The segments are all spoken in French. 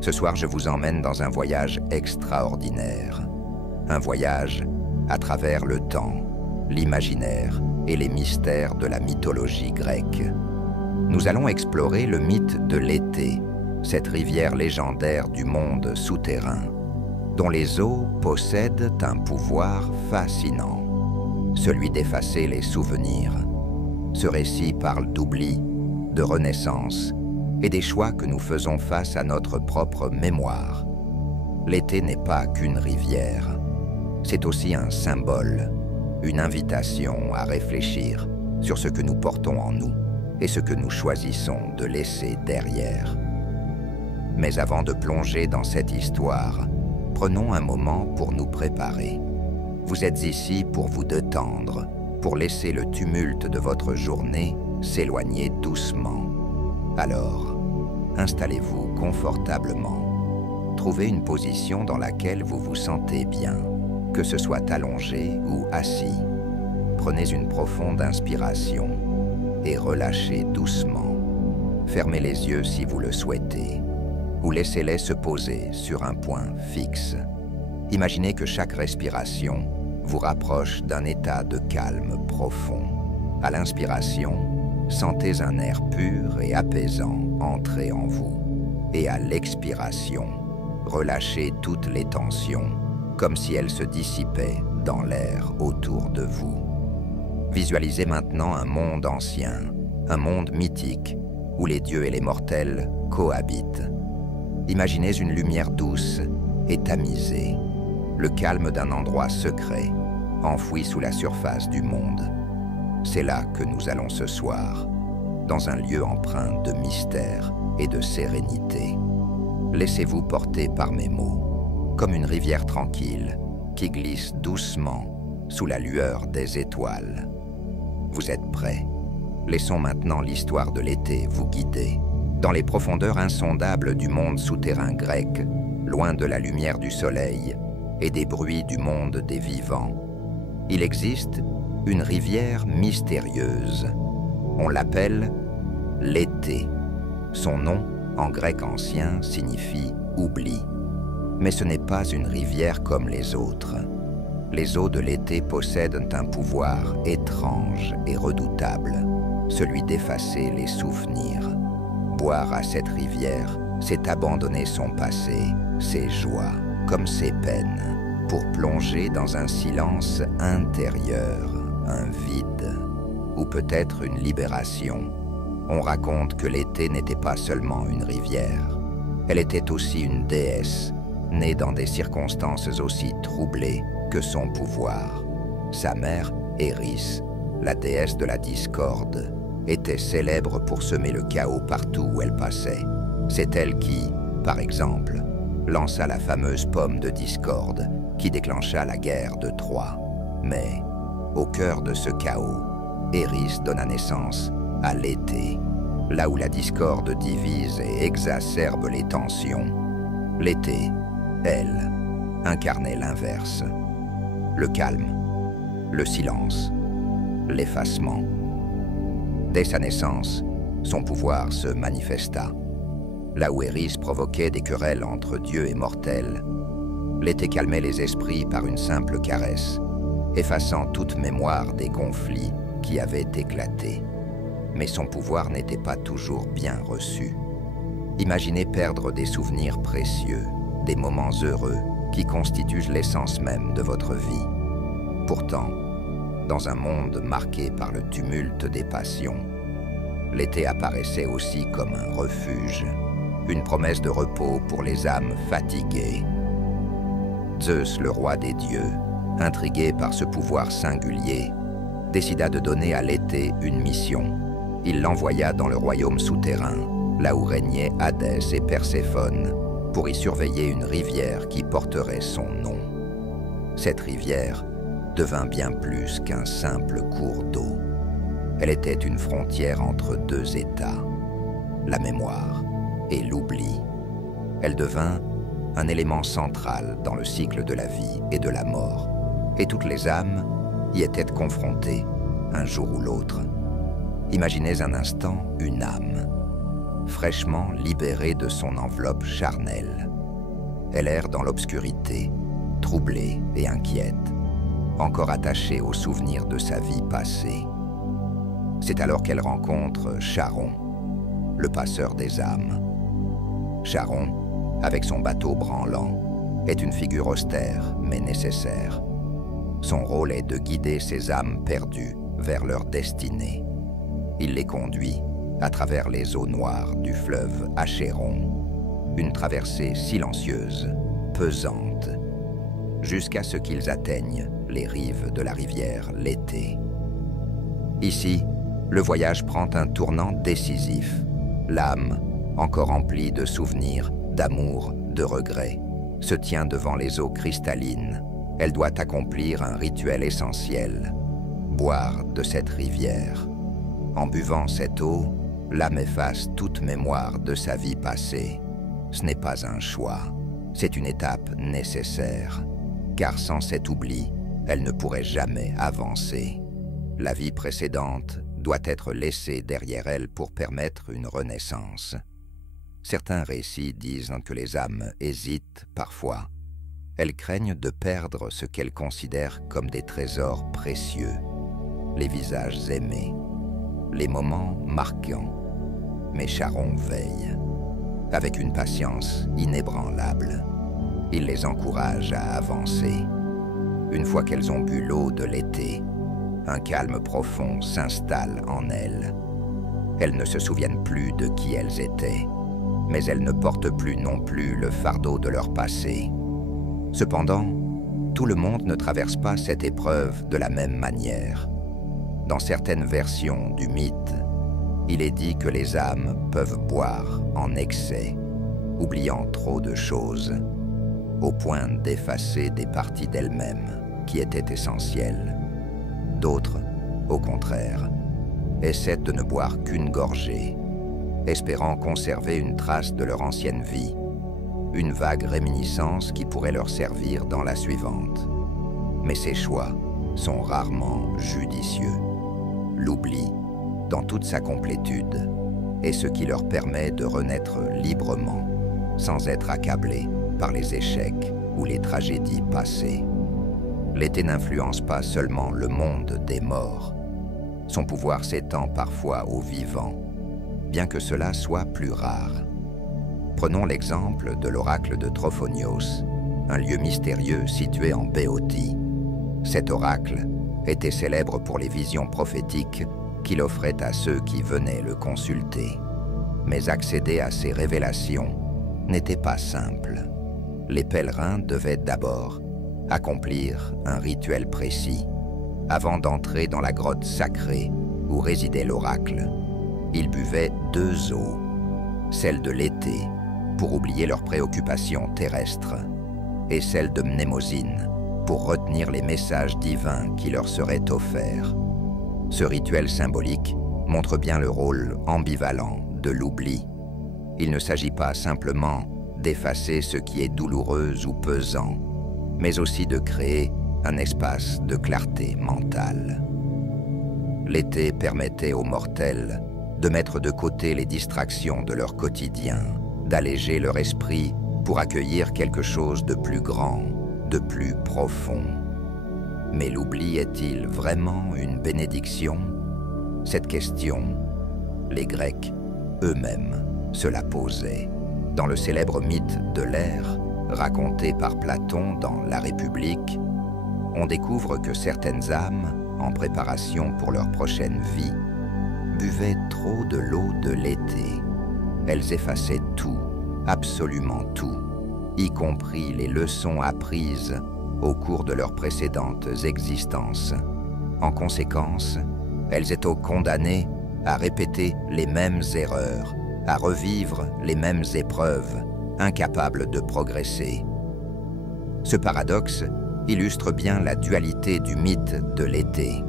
Ce soir, je vous emmène dans un voyage extraordinaire. Un voyage à travers le temps, l'imaginaire et les mystères de la mythologie grecque. Nous allons explorer le mythe de l'été, cette rivière légendaire du monde souterrain, dont les eaux possèdent un pouvoir fascinant, celui d'effacer les souvenirs. Ce récit parle d'oubli, de renaissance et des choix que nous faisons face à notre propre mémoire. L'été n'est pas qu'une rivière, c'est aussi un symbole, une invitation à réfléchir sur ce que nous portons en nous et ce que nous choisissons de laisser derrière. Mais avant de plonger dans cette histoire, prenons un moment pour nous préparer. Vous êtes ici pour vous détendre, pour laisser le tumulte de votre journée s'éloigner doucement. Alors, installez-vous confortablement. Trouvez une position dans laquelle vous vous sentez bien, que ce soit allongé ou assis. Prenez une profonde inspiration et relâchez doucement. Fermez les yeux si vous le souhaitez, ou laissez-les se poser sur un point fixe. Imaginez que chaque respiration vous rapproche d'un état de calme profond. À l'inspiration, sentez un air pur et apaisant entrer en vous. Et à l'expiration, relâchez toutes les tensions, comme si elles se dissipaient dans l'air autour de vous. Visualisez maintenant un monde ancien, un monde mythique, où les dieux et les mortels cohabitent. Imaginez une lumière douce et tamisée, le calme d'un endroit secret, enfoui sous la surface du monde. C'est là que nous allons ce soir, dans un lieu empreint de mystère et de sérénité. Laissez-vous porter par mes mots, comme une rivière tranquille qui glisse doucement sous la lueur des étoiles. Vous êtes prêts? Laissons maintenant l'histoire de l'été vous guider, dans les profondeurs insondables du monde souterrain grec, loin de la lumière du soleil et des bruits du monde des vivants. Il existe une rivière mystérieuse. On l'appelle l'été. Son nom, en grec ancien, signifie « oubli ». Mais ce n'est pas une rivière comme les autres. Les eaux de l'été possèdent un pouvoir étrange et redoutable, celui d'effacer les souvenirs. Boire à cette rivière, c'est abandonner son passé, ses joies, comme ses peines, pour plonger dans un silence intérieur, un vide, ou peut-être une libération. On raconte que l'été n'était pas seulement une rivière, elle était aussi une déesse, née dans des circonstances aussi troublées que son pouvoir. Sa mère, Eris, la déesse de la discorde, était célèbre pour semer le chaos partout où elle passait. C'est elle qui, par exemple, lança la fameuse pomme de discorde qui déclencha la guerre de Troie. Mais, au cœur de ce chaos, Eris donna naissance à l'été, là où la discorde divise et exacerbe les tensions. L'été, elle, incarnait l'inverse. Le calme, le silence, l'effacement. Dès sa naissance, son pouvoir se manifesta. Là où Eris provoquait des querelles entre dieux et mortels, l'été calmait les esprits par une simple caresse, effaçant toute mémoire des conflits qui avaient éclaté. Mais son pouvoir n'était pas toujours bien reçu. Imaginez perdre des souvenirs précieux, des moments heureux qui constituent l'essence même de votre vie. Pourtant, dans un monde marqué par le tumulte des passions, l'été apparaissait aussi comme un refuge, une promesse de repos pour les âmes fatiguées. Zeus, le roi des dieux, intrigué par ce pouvoir singulier, décida de donner à l'été une mission. Il l'envoya dans le royaume souterrain, là où régnaient Hadès et Perséphone, pour y surveiller une rivière qui porterait son nom. Cette rivière devint bien plus qu'un simple cours d'eau. Elle était une frontière entre deux états, la mémoire et l'oubli. Elle devint un élément central dans le cycle de la vie et de la mort, et toutes les âmes y étaient confrontées un jour ou l'autre. Imaginez un instant une âme, fraîchement libérée de son enveloppe charnelle. Elle erre dans l'obscurité, troublée et inquiète, encore attachée aux souvenirs de sa vie passée. C'est alors qu'elle rencontre Charon, le passeur des âmes. Charon, avec son bateau branlant, est une figure austère mais nécessaire. Son rôle est de guider ces âmes perdues vers leur destinée. Il les conduit à travers les eaux noires du fleuve Achéron, une traversée silencieuse, pesante, jusqu'à ce qu'ils atteignent les rives de la rivière Léthé. Ici, le voyage prend un tournant décisif. L'âme, encore remplie de souvenirs, d'amour, de regrets, se tient devant les eaux cristallines. Elle doit accomplir un rituel essentiel, boire de cette rivière. En buvant cette eau, l'âme efface toute mémoire de sa vie passée. Ce n'est pas un choix, c'est une étape nécessaire, car sans cet oubli, elle ne pourrait jamais avancer. La vie précédente doit être laissée derrière elle pour permettre une renaissance. Certains récits disent que les âmes hésitent parfois. Elles craignent de perdre ce qu'elles considèrent comme des trésors précieux, les visages aimés, les moments marquants. Mais Charon veille, avec une patience inébranlable. Il les encourage à avancer. Une fois qu'elles ont bu l'eau de l'été, un calme profond s'installe en elles. Elles ne se souviennent plus de qui elles étaient, mais elles ne portent plus non plus le fardeau de leur passé. Cependant, tout le monde ne traverse pas cette épreuve de la même manière. Dans certaines versions du mythe, il est dit que les âmes peuvent boire en excès, oubliant trop de choses, au point d'effacer des parties d'elles-mêmes qui étaient essentielles. D'autres, au contraire, essaient de ne boire qu'une gorgée, espérant conserver une trace de leur ancienne vie, une vague réminiscence qui pourrait leur servir dans la suivante. Mais ces choix sont rarement judicieux. L'oubli, dans toute sa complétude, est ce qui leur permet de renaître librement, sans être accablés par les échecs ou les tragédies passées. L'été n'influence pas seulement le monde des morts. Son pouvoir s'étend parfois aux vivants, bien que cela soit plus rare. Prenons l'exemple de l'oracle de Trophonios, un lieu mystérieux situé en Béotie. Cet oracle était célèbre pour les visions prophétiques qu'il offrait à ceux qui venaient le consulter. Mais accéder à ces révélations n'était pas simple. Les pèlerins devaient d'abord accomplir un rituel précis avant d'entrer dans la grotte sacrée où résidait l'oracle. Ils buvaient 2 eaux, celle de l'été pour oublier leurs préoccupations terrestres et celle de Mnémosyne pour retenir les messages divins qui leur seraient offerts. Ce rituel symbolique montre bien le rôle ambivalent de l'oubli. Il ne s'agit pas simplement d'effacer ce qui est douloureux ou pesant, mais aussi de créer un espace de clarté mentale. L'été permettait aux mortels de mettre de côté les distractions de leur quotidien, d'alléger leur esprit pour accueillir quelque chose de plus grand, de plus profond. Mais l'oubli est-il vraiment une bénédiction? Cette question, les Grecs eux-mêmes se la posaient. Dans le célèbre mythe de l'air, raconté par Platon dans La République, on découvre que certaines âmes, en préparation pour leur prochaine vie, buvaient trop de l'eau de l'été. Elles effaçaient tout, absolument tout, y compris les leçons apprises au cours de leurs précédentes existences. En conséquence, elles étaient condamnées à répéter les mêmes erreurs, à revivre les mêmes épreuves, incapables de progresser. Ce paradoxe illustre bien la dualité du mythe de l'été.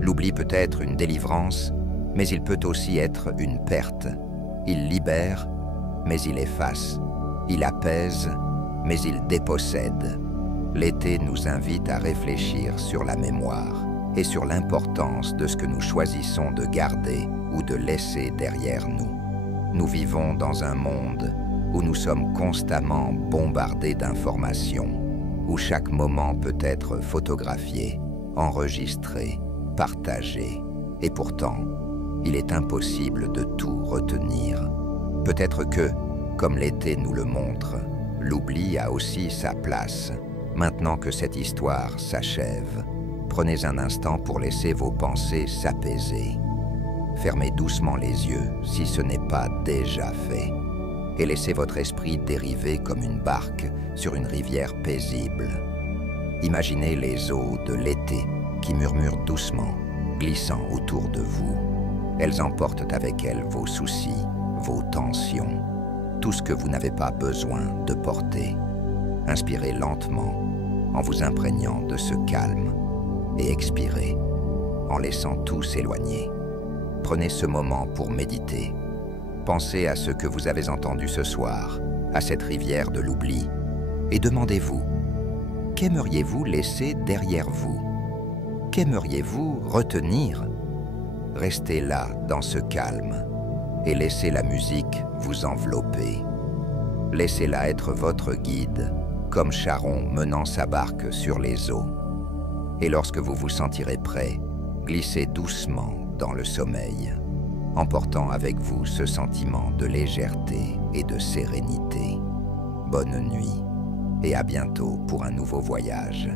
L'oubli peut être une délivrance, mais il peut aussi être une perte. Il libère, mais il efface. Il apaise, mais il dépossède. L'été nous invite à réfléchir sur la mémoire et sur l'importance de ce que nous choisissons de garder ou de laisser derrière nous. Nous vivons dans un monde où nous sommes constamment bombardés d'informations, où chaque moment peut être photographié, enregistré, partagé. Et pourtant, il est impossible de tout retenir. Peut-être que, comme l'été nous le montre, l'oubli a aussi sa place. Maintenant que cette histoire s'achève, prenez un instant pour laisser vos pensées s'apaiser. Fermez doucement les yeux si ce n'est pas déjà fait, et laissez votre esprit dériver comme une barque sur une rivière paisible. Imaginez les eaux de l'été qui murmurent doucement, glissant autour de vous. Elles emportent avec elles vos soucis, vos tensions, tout ce que vous n'avez pas besoin de porter. Inspirez lentement en vous imprégnant de ce calme et expirez en laissant tout s'éloigner. Prenez ce moment pour méditer. Pensez à ce que vous avez entendu ce soir, à cette rivière de l'oubli, et demandez-vous, qu'aimeriez-vous laisser derrière vous? Qu'aimeriez-vous retenir? Restez là, dans ce calme, et laissez la musique vous envelopper. Laissez-la être votre guide, comme Charon menant sa barque sur les eaux. Et lorsque vous vous sentirez prêt, glissez doucement dans le sommeil, emportant avec vous ce sentiment de légèreté et de sérénité. Bonne nuit, et à bientôt pour un nouveau voyage.